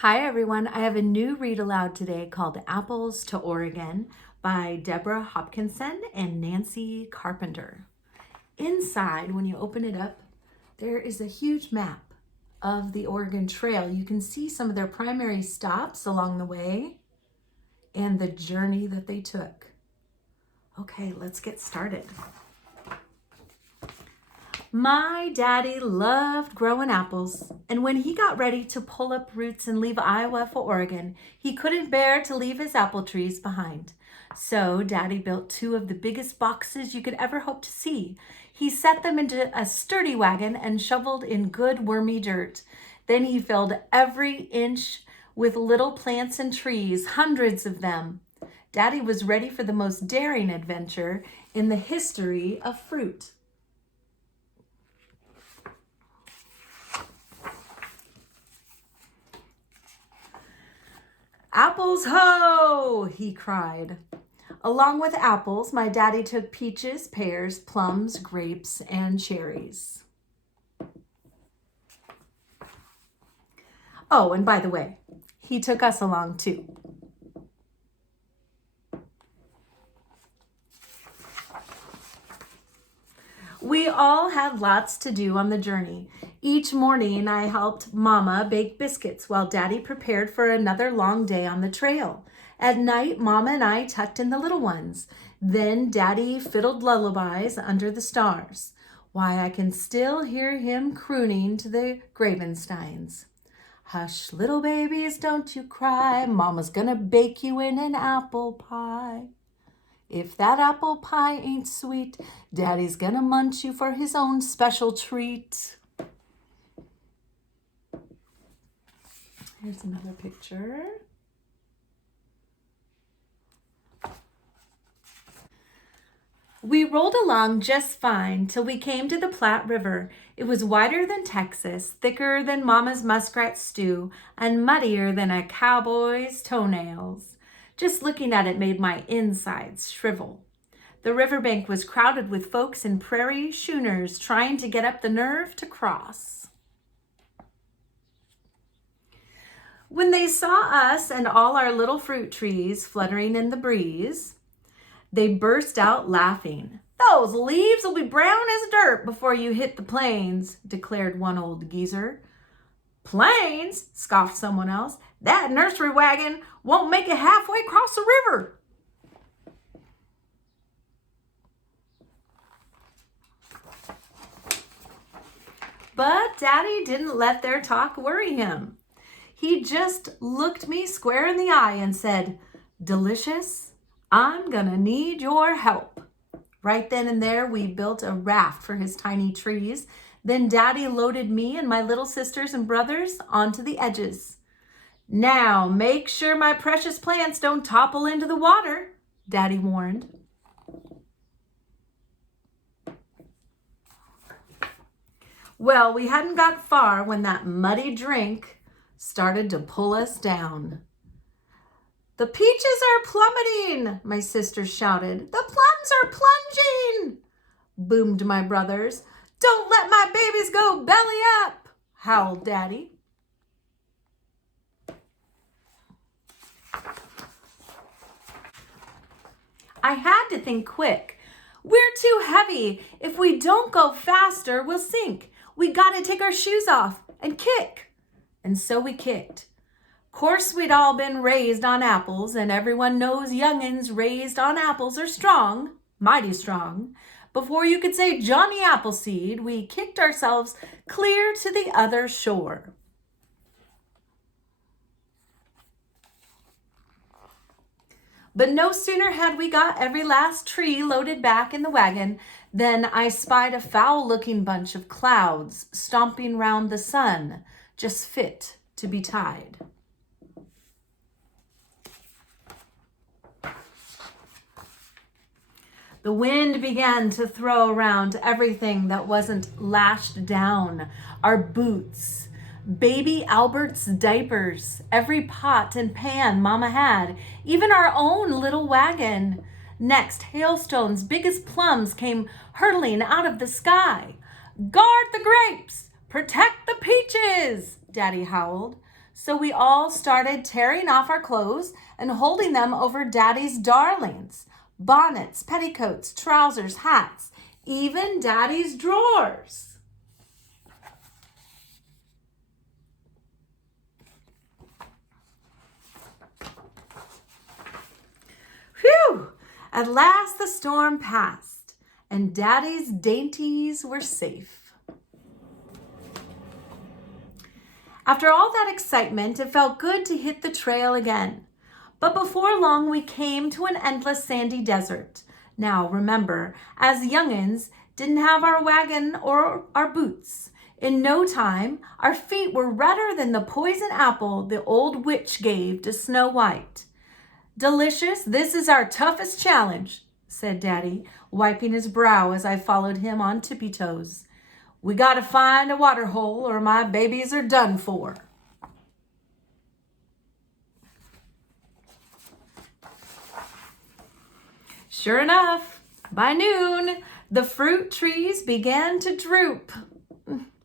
Hi everyone, I have a new read aloud today called Apples to Oregon by Deborah Hopkinson and Nancy Carpenter. Inside, when you open it up, there is a huge map of the Oregon Trail. You can see some of their primary stops along the way and the journey that they took. Okay, let's get started. My daddy loved growing apples, and when he got ready to pull up roots and leave Iowa for Oregon, he couldn't bear to leave his apple trees behind. So Daddy built two of the biggest boxes you could ever hope to see. He set them into a sturdy wagon and shoveled in good wormy dirt. Then he filled every inch with little plants and trees, hundreds of them. Daddy was ready for the most daring adventure in the history of fruit. "Apples, ho!" he cried. Along with apples, my daddy took peaches, pears, plums, grapes, and cherries. Oh, and by the way, he took us along too. We all had lots to do on the journey. Each morning, I helped Mama bake biscuits while Daddy prepared for another long day on the trail. At night, Mama and I tucked in the little ones. Then Daddy fiddled lullabies under the stars. Why, I can still hear him crooning to the Gravensteins. "Hush, little babies, don't you cry. Mama's gonna bake you in an apple pie. If that apple pie ain't sweet, Daddy's gonna munch you for his own special treat." Here's another picture. We rolled along just fine till we came to the Platte River. It was wider than Texas, thicker than Mama's muskrat stew, and muddier than a cowboy's toenails. Just looking at it made my insides shrivel. The riverbank was crowded with folks in prairie schooners trying to get up the nerve to cross. When they saw us and all our little fruit trees fluttering in the breeze, they burst out laughing. "Those leaves will be brown as dirt before you hit the plains," declared one old geezer. "Plains?" scoffed someone else. "That nursery wagon won't make it halfway across the river." But Daddy didn't let their talk worry him. He just looked me square in the eye and said, "Delicious, I'm gonna need your help." Right then and there, we built a raft for his tiny trees. Then Daddy loaded me and my little sisters and brothers onto the edges. "Now, make sure my precious plants don't topple into the water," Daddy warned. Well, we hadn't got far when that muddy drink started to pull us down. "The peaches are plummeting," my sisters shouted. "The plums are plunging," boomed my brothers. "Don't let my babies go belly up," howled Daddy. I had to think quick. "We're too heavy. If we don't go faster, we'll sink. We gotta take our shoes off and kick." And so we kicked. Course we'd all been raised on apples, and everyone knows youngins raised on apples are strong, mighty strong. Before you could say Johnny Appleseed, we kicked ourselves clear to the other shore. But no sooner had we got every last tree loaded back in the wagon than I spied a foul-looking bunch of clouds stomping round the sun, just fit to be tied. The wind began to throw around everything that wasn't lashed down. Our boots, baby Albert's diapers, every pot and pan Mama had, even our own little wagon. Next, hailstones big as plums came hurtling out of the sky. "Guard the grapes! Protect the peaches!" Daddy howled. So we all started tearing off our clothes and holding them over Daddy's darlings. Bonnets, petticoats, trousers, hats, even Daddy's drawers. Phew! At last the storm passed, and Daddy's dainties were safe. After all that excitement, it felt good to hit the trail again. But before long, we came to an endless sandy desert. Now, remember, as young'uns, didn't have our wagon or our boots. In no time, our feet were redder than the poison apple the old witch gave to Snow White. Delicious, this is our toughest challenge, said Daddy, wiping his brow as I followed him on tippy toes. We gotta find a water hole or my babies are done for. Sure enough, by noon, the fruit trees began to droop.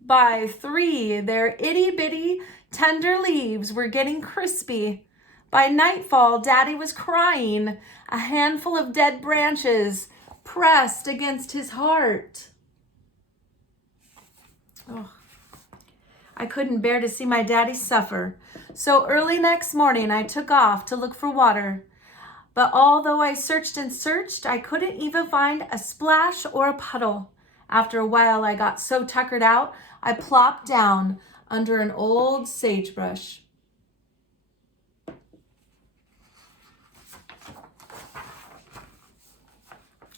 By 3, their itty-bitty, tender leaves were getting crispy. By nightfall, Daddy was crying, a handful of dead branches pressed against his heart. Oh, I couldn't bear to see my daddy suffer. So early next morning, I took off to look for water. But although I searched and searched, I couldn't even find a splash or a puddle. After a while, I got so tuckered out, I plopped down under an old sagebrush.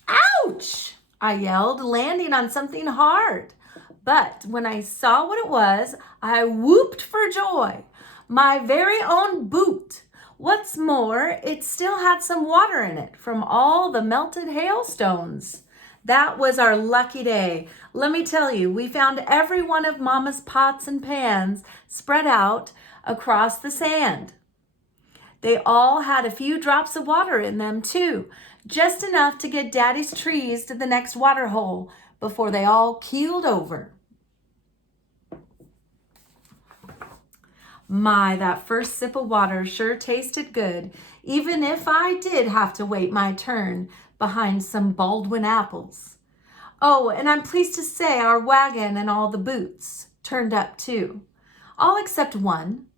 Ouch! I yelled, landing on something hard. But when I saw what it was, I whooped for joy. My very own boot. What's more, it still had some water in it from all the melted hailstones. That was our lucky day. Let me tell you, we found every one of Mama's pots and pans spread out across the sand. They all had a few drops of water in them too, just enough to get Daddy's trees to the next water hole before they all keeled over. My, that first sip of water sure tasted good, even if I did have to wait my turn behind some Baldwin apples. Oh, and I'm pleased to say our wagon and all the boots turned up too, all except one.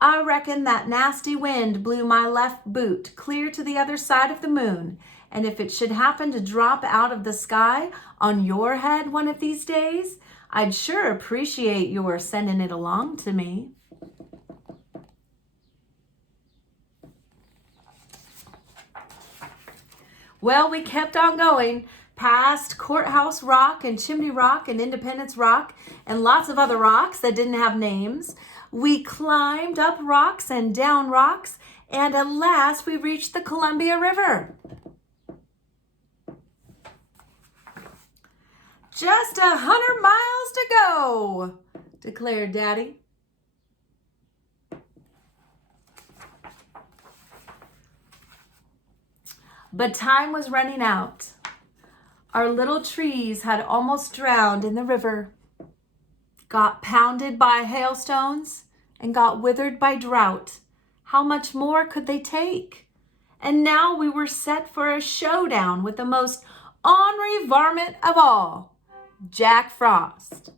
I reckon that nasty wind blew my left boot clear to the other side of the moon, and if it should happen to drop out of the sky on your head one of these days, I'd sure appreciate your sending it along to me. Well, we kept on going past Courthouse Rock and Chimney Rock and Independence Rock and lots of other rocks that didn't have names. We climbed up rocks and down rocks, and at last we reached the Columbia River. Just 100 miles to go, declared Daddy. But time was running out. Our little trees had almost drowned in the river, got pounded by hailstones, and got withered by drought. How much more could they take? And now we were set for a showdown with the most ornery varmint of all, Jack Frost.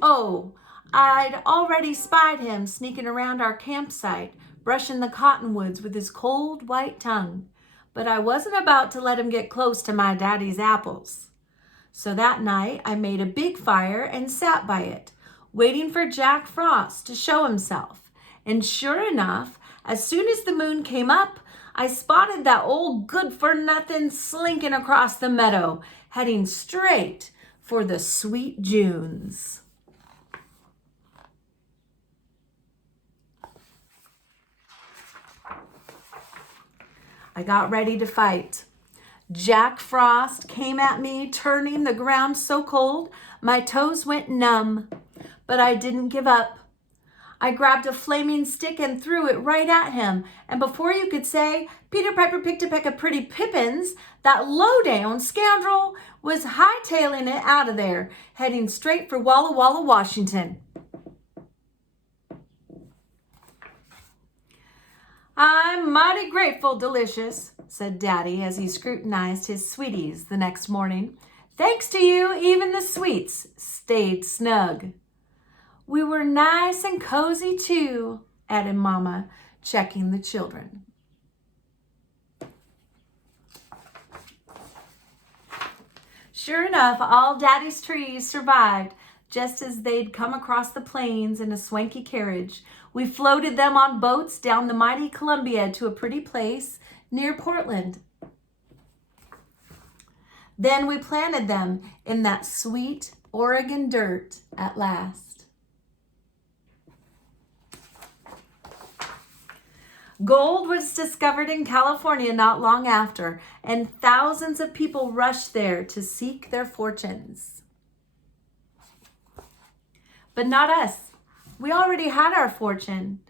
Oh, I'd already spied him sneaking around our campsite, brushing the cottonwoods with his cold white tongue. But I wasn't about to let him get close to my daddy's apples. So that night I made a big fire and sat by it, waiting for Jack Frost to show himself. And sure enough, as soon as the moon came up, I spotted that old good-for-nothing slinking across the meadow, heading straight for the sweet Junes. I got ready to fight. Jack Frost came at me, turning the ground so cold, my toes went numb. But I didn't give up. I grabbed a flaming stick and threw it right at him. And before you could say, Peter Piper picked a peck of pretty pippins, that low-down scoundrel was hightailing it out of there, heading straight for Walla Walla, Washington. I'm mighty grateful, Delicious, said Daddy as he scrutinized his sweeties the next morning. Thanks to you, even the sweets stayed snug. We were nice and cozy too, added Mama, checking the children. Sure enough, all Daddy's trees survived, just as they'd come across the plains in a swanky carriage. We floated them on boats down the mighty Columbia to a pretty place near Portland. Then we planted them in that sweet Oregon dirt at last. Gold was discovered in California not long after, and thousands of people rushed there to seek their fortunes. But not us. We already had our fortune.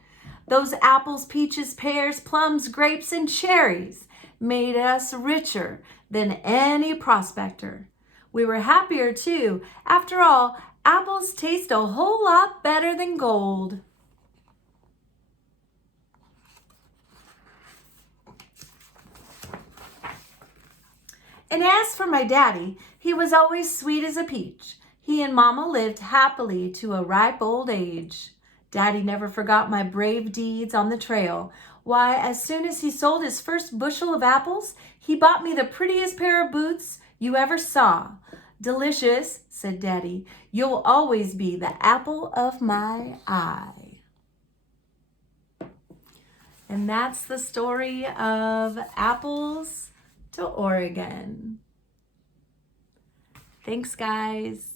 Those apples, peaches, pears, plums, grapes, and cherries made us richer than any prospector. We were happier too. After all, apples taste a whole lot better than gold. And as for my daddy, he was always sweet as a peach. He and Mama lived happily to a ripe old age. Daddy never forgot my brave deeds on the trail. Why, as soon as he sold his first bushel of apples, he bought me the prettiest pair of boots you ever saw. Delicious, said Daddy, you'll always be the apple of my eye. And that's the story of Apples to Oregon. Thanks, guys.